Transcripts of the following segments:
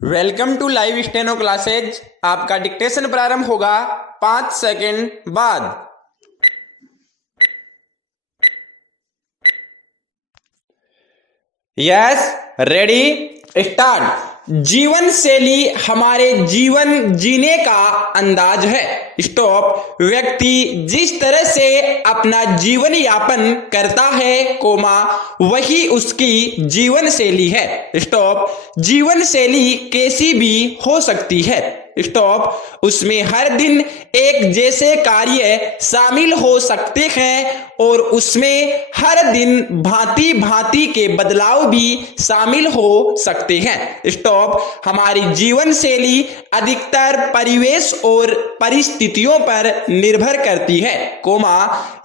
Welcome to live steno classes. आपका dictation प्रारंभ होगा 5 सेकंड बाद। Yes, ready, start. जीवन शैली हमारे जीवन जीने का अंदाज है। स्टॉप। व्यक्ति जिस तरह से अपना जीवन यापन करता है कोमा वही उसकी जीवन शैली है। स्टॉप। जीवन शैली कैसी भी हो सकती है। स्टॉप। उसमें हर दिन एक जैसे कार्य शामिल हो सकते हैं और उसमें हर दिन भांति भांति के बदलाव भी शामिल हो सकते हैं। स्टॉप। हमारी जीवन शैली अधिकतर परिवेश और परिस्थितियों पर निर्भर करती है कोमा,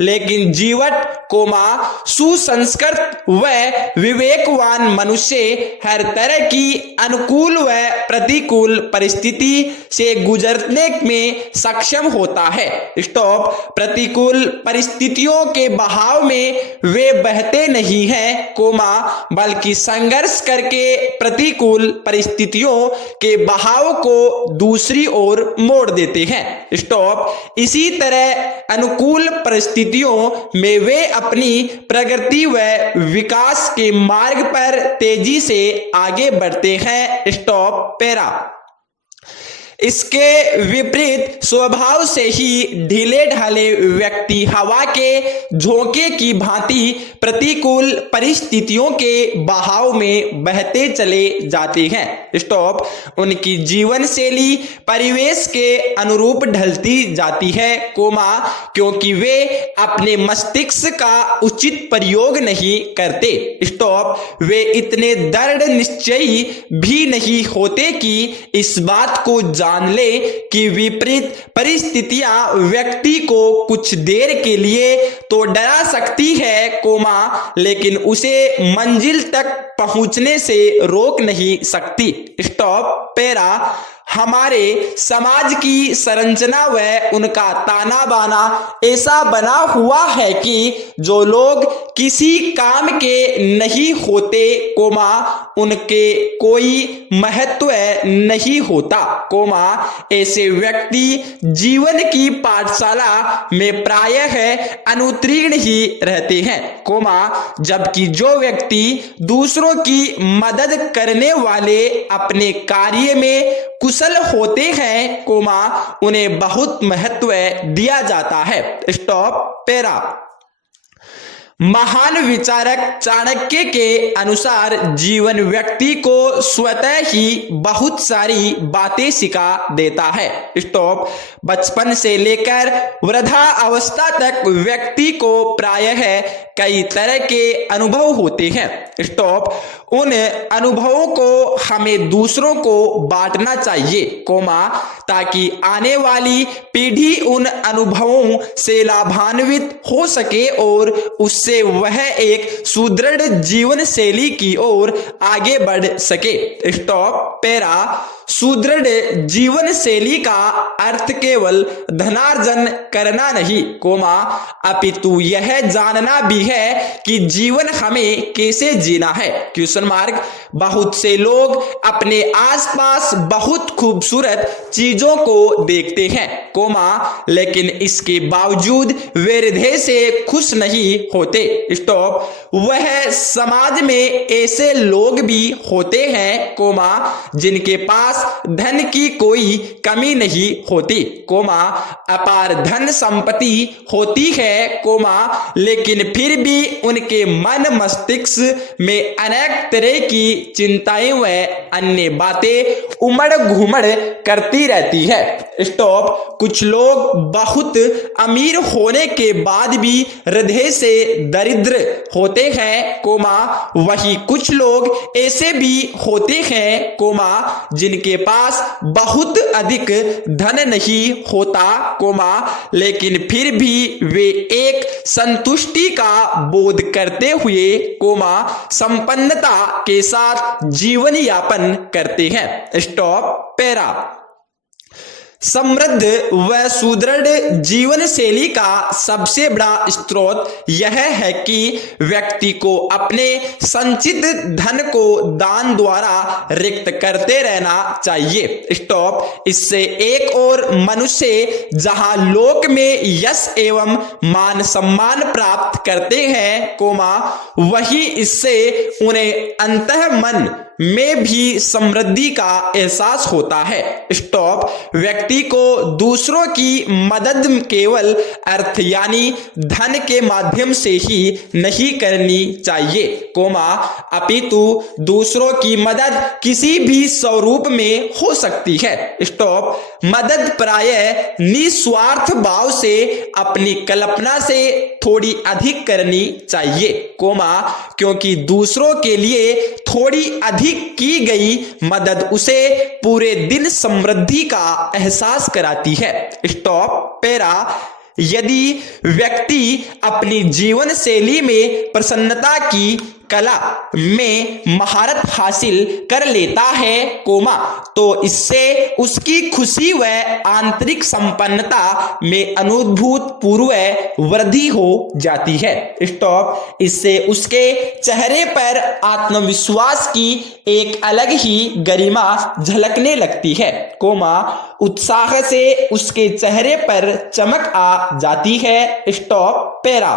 लेकिन जीवट कोमा सुसंस्कृत व विवेकवान मनुष्य हर तरह की अनुकूल व प्रतिकूल परिस्थिति से गुजरने में सक्षम होता है। स्टॉप। प्रतिकूल परिस्थितियों के बहाव में वे बहते नहीं हैं कोमा, बल्कि संघर्ष करके प्रतिकूल परिस्थितियों के बहाव को दूसरी ओर मोड़ देते हैं। स्टॉप। इसी तरह अनुकूल परिस्थितियों में वे अपनी प्रगति व विकास के मार्ग पर तेजी से आगे बढ़ते हैं। स्टॉप। पैरा। इसके विपरीत स्वभाव से ही ढीले ढाले व्यक्ति हवा के झोंके की भांति प्रतिकूल परिस्थितियों के बहाव में बहते चले जाते हैं। स्टॉप। उनकी जीवन शैली परिवेश के अनुरूप ढलती जाती है कोमा, क्योंकि वे अपने मस्तिष्क का उचित प्रयोग नहीं करते। स्टॉप। वे इतने दृढ़ निश्चयी भी नहीं होते कि इस बात को जान ले कि विपरीत परिस्थितियां व्यक्ति को कुछ देर के लिए तो डरा सकती है कोमा, लेकिन उसे मंजिल तक पहुंचने से रोक नहीं सकती। स्टॉप। पैरा। हमारे समाज की संरचना व उनका ताना बाना ऐसा बना हुआ है कि जो लोग किसी काम के नहीं होते कोमा उनके कोई महत्व नहीं होता कोमा, ऐसे व्यक्ति जीवन की पाठशाला में प्रायः अनुत्तीर्ण ही रहते हैं कोमा, जबकि जो व्यक्ति दूसरों की मदद करने वाले अपने कार्य में कुशल होते हैं कोमा उन्हें बहुत महत्व दिया जाता है। स्टॉप। पैरा। महान विचारक चाणक्य के अनुसार जीवन व्यक्ति को स्वतः ही बहुत सारी बातें सिखा देता है। स्टॉप। बचपन से लेकर वृद्धावस्था तक व्यक्ति को प्रायः कई तरह के अनुभव होते हैं। स्टॉप। उन अनुभवों को हमें दूसरों को बांटना चाहिए कोमा, ताकि आने वाली पीढ़ी उन अनुभवों से लाभान्वित हो सके और उससे वह एक सुदृढ़ जीवन शैली की ओर आगे बढ़ सके। स्टॉप। पैरा। सुदृढ़ जीवन शैली का अर्थ केवल धनार्जन करना नहीं कोमा, अपितु यह जानना भी है कि जीवन हमें कैसे जीना है। Question mark. बहुत से लोग अपने आसपास बहुत खूबसूरत चीजों को देखते हैं कोमा, लेकिन इसके बावजूद वे हृदय से खुश नहीं होते। स्टॉप। वह समाज में ऐसे लोग भी होते हैं कोमा जिनके पास धन की कोई कमी नहीं होती कोमा, अपार धन संपत्ति होती है कोमा, लेकिन फिर भी उनके मन मस्तिष्क में अनेक तरह की चिंताएं व अन्य बातें उमड़ घुमड़ करती रहती है। स्टॉप। कुछ लोग बहुत अमीर होने के बाद भी हृदय से दरिद्र होते हैं कोमा, वही कुछ लोग ऐसे भी होते हैं कोमा जिनके पास बहुत अधिक धन नहीं होता कोमा, लेकिन फिर भी वे एक संतुष्टि का बोध करते हुए कोमा संपन्नता के साथ जीवन यापन करते हैं। स्टॉप। पैरा। समृद्ध व सुदृढ़ जीवन शैली का सबसे बड़ा स्रोत यह है कि व्यक्ति को अपने संचित धन को दान द्वारा रिक्त करते रहना चाहिए। स्टॉप। इससे एक और मनुष्य जहां लोक में यश एवं मान सम्मान प्राप्त करते हैं, वही इससे उन्हें अंतः मन में भी समृद्धि का एहसास होता है। स्टॉप। व्यक्ति को दूसरों की मदद केवल अर्थ यानी धन के माध्यम से ही नहीं करनी चाहिए, अपितु दूसरों की मदद किसी भी स्वरूप में हो सकती है। स्टॉप। मदद प्रायः निस्वार्थ भाव से अपनी कल्पना से थोड़ी अधिक करनी चाहिए, क्योंकि दूसरों के लिए थोड़ी अधिक की गई मदद उसे पूरे दिन समृद्धि का एहसास कराती है। स्टॉप। पैरा। यदि व्यक्ति अपनी जीवन शैली में प्रसन्नता की कला में महारत हासिल कर लेता है, तो इससे उसकी खुशी व आंतरिक संपन्नता में अनुभूतपूर्व वृद्धि हो जाती है। स्टॉप। इससे उसके चेहरे पर आत्मविश्वास की एक अलग ही गरिमा झलकने लगती है, उत्साह से उसके चेहरे पर चमक आ जाती है। स्टॉप। पैरा।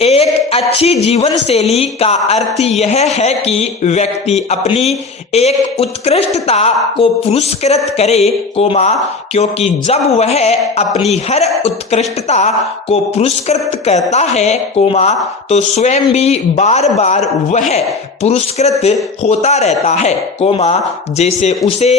एक अच्छी जीवन शैली का अर्थ यह है कि व्यक्ति अपनी एक उत्कृष्टता को पुरस्कृत करे, क्योंकि जब वह अपनी हर उत्कृष्टता को पुरस्कृत करता है, तो स्वयं भी बार बार वह पुरस्कृत होता रहता है, जैसे उसे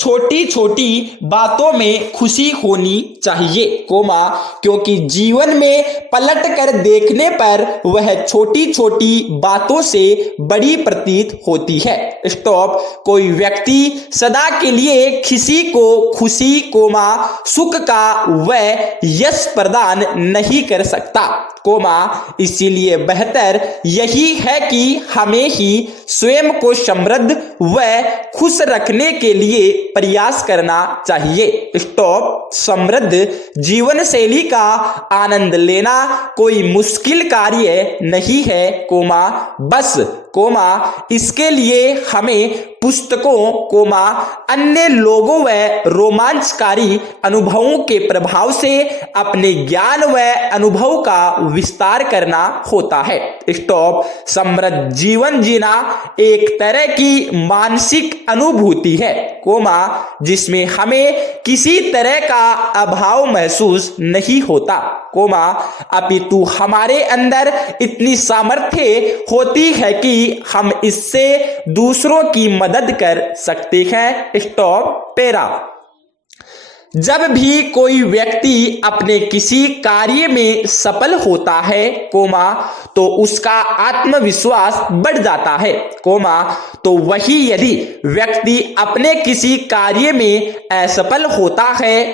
छोटी छोटी बातों में खुशी होनी चाहिए, क्योंकि जीवन में पलट कर देखने पर वह छोटी छोटी बातों से बड़ी प्रतीत होती है। स्टॉप। कोई व्यक्ति सदा के लिए किसी को खुशी, सुख का वह यश प्रदान नहीं कर सकता, इसीलिए बेहतर यही है कि हमें ही स्वयं को समृद्ध व खुश रखने के लिए प्रयास करना चाहिए। स्टॉप। समृद्ध जीवन शैली का आनंद लेना कोई मुश्किल कार्य नहीं है, बस इसके लिए हमें पुस्तकों, अन्य लोगों व रोमांचकारी अनुभवों के प्रभाव से अपने ज्ञान व अनुभव का विस्तार करना होता है। स्टॉप। समृद्ध जीवन जीना एक तरह की मानसिक अनुभूति है, जिसमें हमें किसी तरह का अभाव महसूस नहीं होता, अपितु हमारे अंदर इतनी सामर्थ्य होती है कि हम इससे दूसरों की मदद कर सकते हैं। स्टॉप। पैरा। जब भी कोई व्यक्ति अपने किसी कार्य में सफल होता है, तो उसका आत्मविश्वास बढ़ जाता है, तो वही यदि व्यक्ति अपने किसी कार्य में असफल होता है,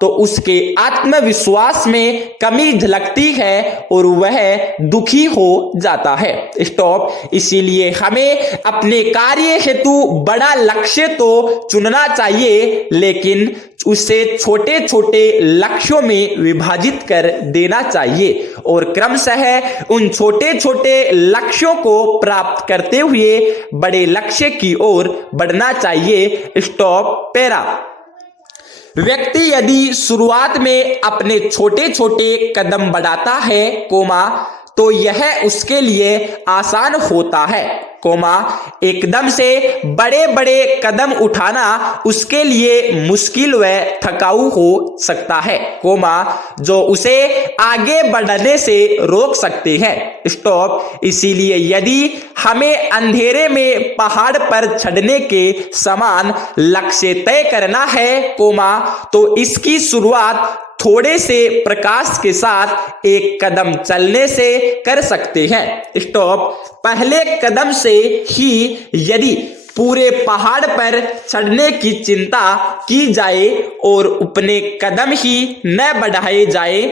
तो उसके आत्मविश्वास में कमी झलकती है और वह दुखी हो जाता है। स्टॉप। इसीलिए हमें अपने कार्य हेतु बड़ा लक्ष्य तो चुनना चाहिए, लेकिन उसे छोटे छोटे लक्ष्यों में विभाजित कर देना चाहिए और क्रमशः उन छोटे छोटे लक्ष्यों को प्राप्त करते हुए बड़े लक्ष्य की ओर बढ़ना चाहिए। स्टॉप। पैरा। व्यक्ति यदि शुरुआत में अपने छोटे छोटे कदम बढ़ाता है, तो यह उसके लिए आसान होता है, एकदम से बड़े बड़े कदम उठाना उसके लिए मुश्किल व थकाऊ हो सकता है, जो उसे आगे बढ़ने से रोक सकते हैं। स्टॉप। इसीलिए यदि हमें अंधेरे में पहाड़ पर चढ़ने के समान लक्ष्य तय करना है, तो इसकी शुरुआत थोड़े से प्रकाश के साथ एक कदम चलने से कर सकते हैं। स्टॉप। पहले कदम से ही यदि पूरे पहाड़ पर चढ़ने की चिंता की जाए और अपने कदम ही न बढ़ाए जाए,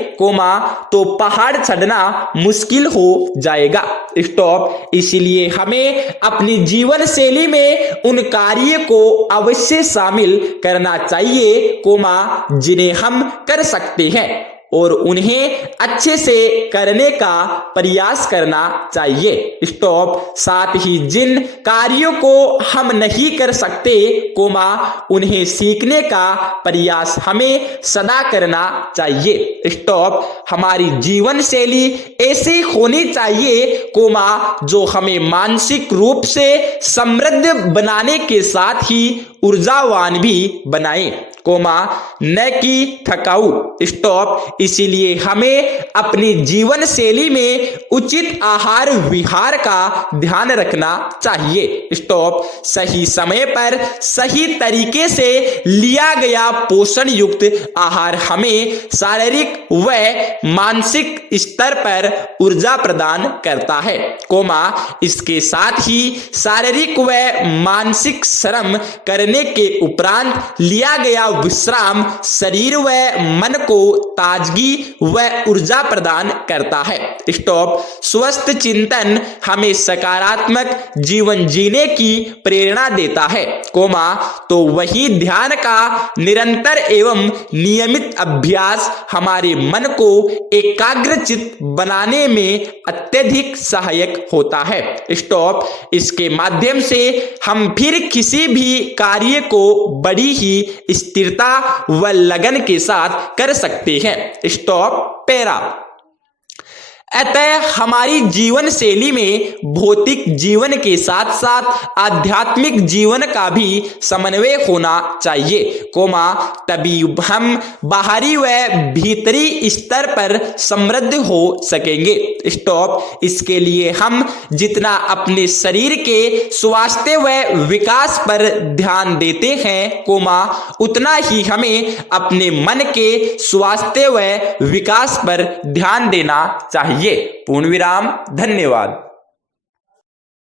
तो पहाड़ चढ़ना मुश्किल हो जाएगा। स्टॉप। इसलिए हमें अपनी जीवन शैली में उन कार्य को अवश्य शामिल करना चाहिए, जिन्हें हम कर सकते हैं और उन्हें अच्छे से करने का प्रयास करना चाहिए। स्टॉप। साथ ही जिन कार्यों को हम नहीं कर सकते, उन्हें सीखने का प्रयास हमें सदा करना चाहिए। स्टॉप। हमारी जीवन शैली ऐसी होनी चाहिए, जो हमें मानसिक रूप से समृद्ध बनाने के साथ ही ऊर्जावान भी बनाए, न कि थकाऊ। स्टॉप। इसीलिए हमें अपनी जीवन शैली में उचित आहार विहार का ध्यान रखना चाहिए। स्टॉप। सही समय पर सही तरीके से लिया गया पोषण युक्त आहार हमें शारीरिक व मानसिक स्तर पर ऊर्जा प्रदान करता है, इसके साथ ही शारीरिक व मानसिक श्रम करने के उपरांत लिया गया विश्राम शरीर व मन को ताजगी व ऊर्जा प्रदान करता है। स्टॉप। स्वस्थ चिंतन हमें सकारात्मक जीवन जीने की प्रेरणा देता है, तो वही ध्यान का निरंतर एवं नियमित अभ्यास हमारे मन को एकाग्रचित बनाने में अत्यधिक सहायक होता है। स्टॉप। इसके माध्यम से हम फिर किसी भी कार्य को बड़ी ही स्थिरता व लगन के साथ कर सकते हैं। स्टॉप। पैरा। अतः हमारी जीवन शैली में भौतिक जीवन के साथ साथ आध्यात्मिक जीवन का भी समन्वय होना चाहिए, तभी हम बाहरी व भीतरी स्तर पर समृद्ध हो सकेंगे। स्टॉप। इसके लिए हम जितना अपने शरीर के स्वास्थ्य व विकास पर ध्यान देते हैं, उतना ही हमें अपने मन के स्वास्थ्य व विकास पर ध्यान देना चाहिए। पूर्ण विराम। धन्यवाद।